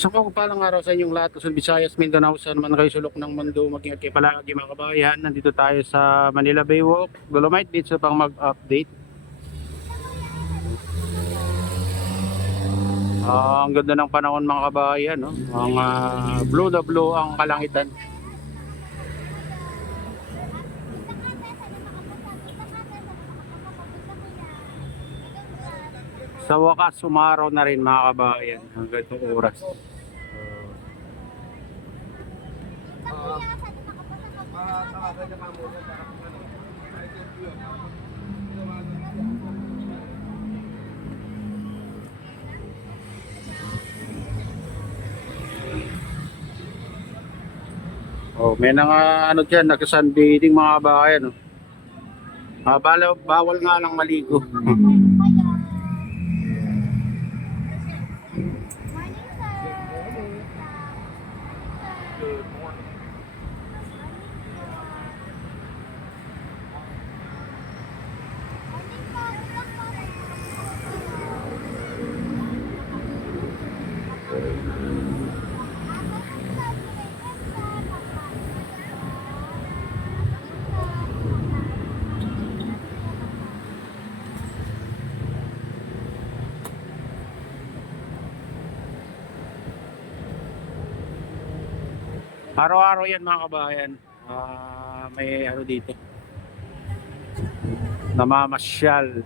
Sa palang araw sa inyong lahat, Luzon, Visayas, Mindanao, saan man kayo sulok ng mundo, mag-ingat kayo palagi mga kabayan. Nandito tayo sa Manila Baywalk, Dolomite Beach upang mag-update. Ang ganda ng panahon mga kabayan, no? Ang blue na blue ang kalangitan. Sa wakas, umaraw na rin mga kabayan hanggang itong oras. Oh, may nang ano diyan, nagsa-sunbathing mga kabayan, no? Bawal nga lang maligo. Araw-araw yan mga kabayan. May ano dito, namamasyal.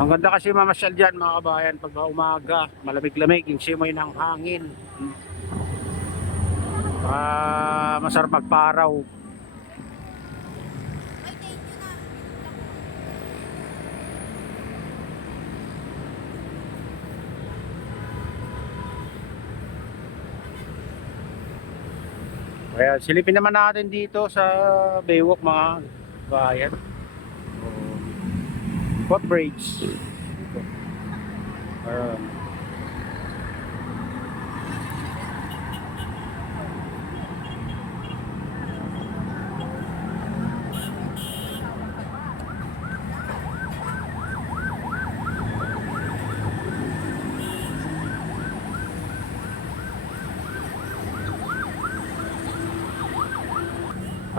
Ang ganda kasi mamasyal dyan mga kabayan pag umaga, malamig-lamig, yung simoy ng hangin. Masarap magparaw. Kaya silipin naman natin dito sa Baywalk mga kabayan. Footbridge.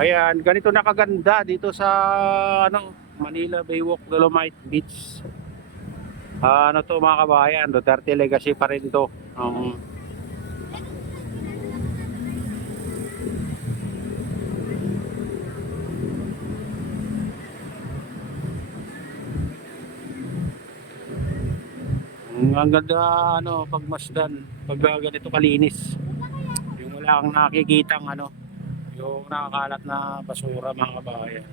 Ayan, ganito na kaganda dito sa ano, Manila Baywalk, Dolomite Beach. Ano to mga kabayan, Duterte Legacy pa rin to. Ang ganda ano pagmasdan pag ganito kalinis. Yung wala kang nakikitang ano, yung nakakalat na basura mga kabayan.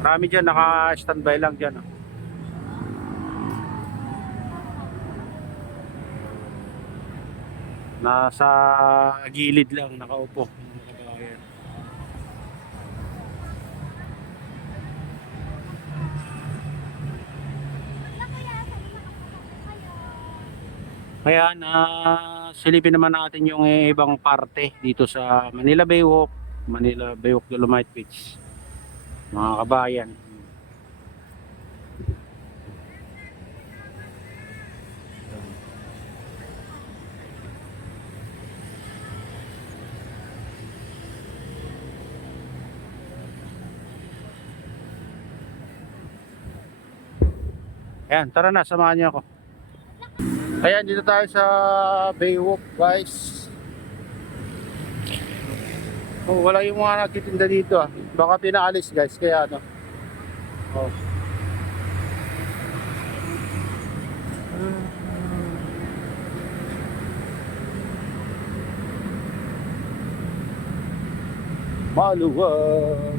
Marami dyan naka-standby lang dyan. Nasa gilid lang nakaupo mga kabayan. Kaya silipin naman natin yung ibang parte dito sa Manila Baywalk, Manila Baywalk Dolomite Beach mga kabayan. Ayan, tara na, samahan niyo ako. Ayan, dito tayo sa Baywalk guys. Oh, wala yung mga nagtitinda dito baka pinaalis guys, kaya ano. Oh. Maluwag.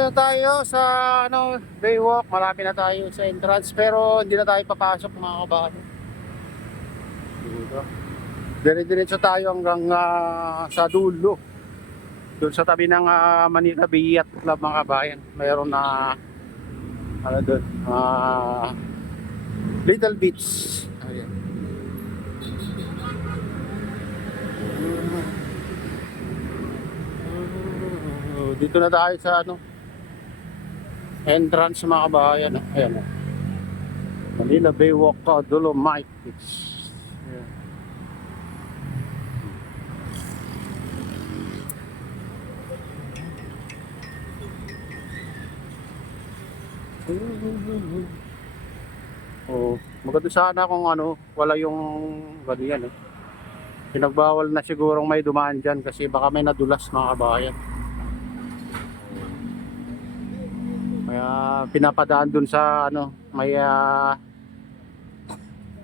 Dito na tayo sa Baywalk. Malapit na tayo sa entrance pero hindi na tayo papasok mga kabayan. Dito. Dire-diretso tayo hanggang sa dulo. Doon sa tabi ng Manila Bay Yacht Club mga kabayan. Mayroon na doon, Little Beach. Ayan. Dito na tayo sa entrance mga kabayan. Ayan. Manila Baywalk, Dolomite Beach. Ayan. Oh, maganda sana kung wala yung ganyan Pinagbawal na sigurong may dumaan dyan kasi baka may nadulas mga kabayan. Kaya pinapadaan dun sa may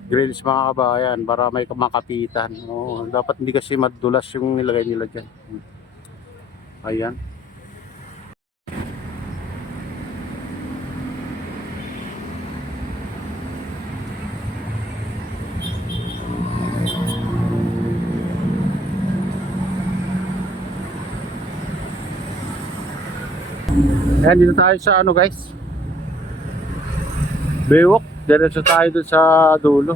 grills mga kabayan para may makapitan. Oh, dapat hindi kasi madulas yung nilagay nila dyan. Ayan. Ayan, dito tayo sa guys, Baywalk. Diretso tayo dun sa dulo.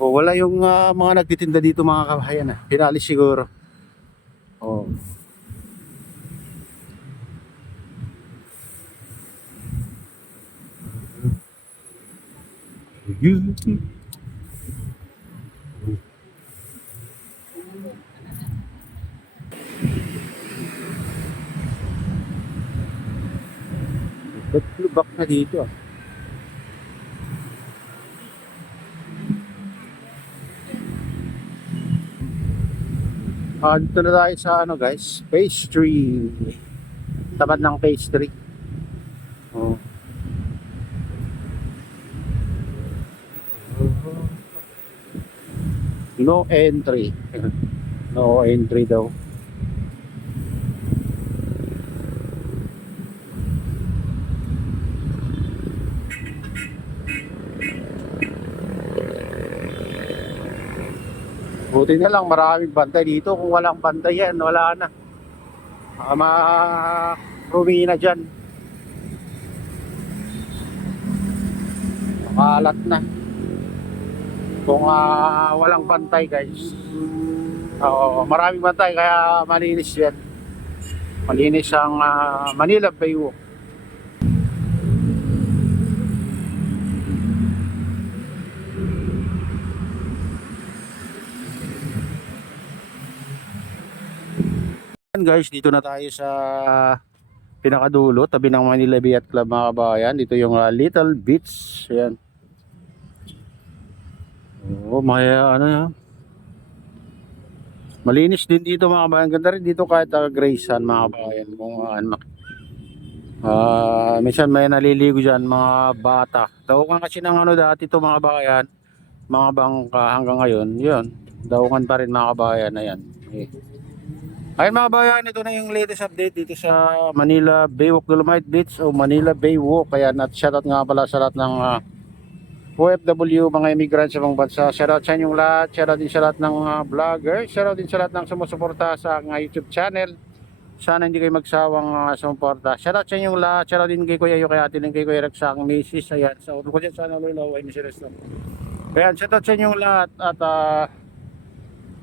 Oh, wala yung mga nagtitinda dito mga kabayan Pinalis siguro. Oh. Ba't lubak na dito dito na tayo sa guys, pastry. Tapat ng pastry. Oh. No entry. No entry daw. Buti na lang maraming bantay dito. Kung walang bantay yan, wala na. Marumi na dyan. Makalat na. Kung walang bantay guys. Maraming bantay kaya malinis yan. Malinis ang Manila Baywalk. Guys, dito na tayo sa pinakadulo, tabi ng Manila Bay Yacht Club mga kabayan. Dito yung Little Beach. Ayan. Oh, may malinis din dito mga kabayan. Ganda rin dito kahit Grayson mga kabayan. Kung minsan may naliligo dyan mga bata. Daungan kasi ng dati to mga kabayan, mga bangka hanggang ngayon. Yun, daungan pa rin mga kabayan. Ayan. Ayun mga kabayan, ito na yung latest update dito sa Manila Baywalk Dolomite Beach o Manila Baywalk. Kaya shoutout nga pala sa lahat ng OFW, mga immigrants sa mga bansa. Shoutout sa inyong lahat. Shoutout din sa lahat ng vlogger. Shoutout din sa lahat ng sumusuporta sa aking YouTube channel. Sana hindi kayo magsawang sumuporta. Shoutout sa inyong lahat. Shoutout din kay Kuya Yo, kay Ate Ling, kay Kuya Rex, sa aking misis. Ayan, sa ulo ko dyan, sana lulaway ni si Resto. Kaya shoutout sa inyong lahat at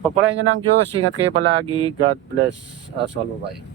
pagpalain nyo ng Diyos, ingat kayo palagi. God bless us all. Bye.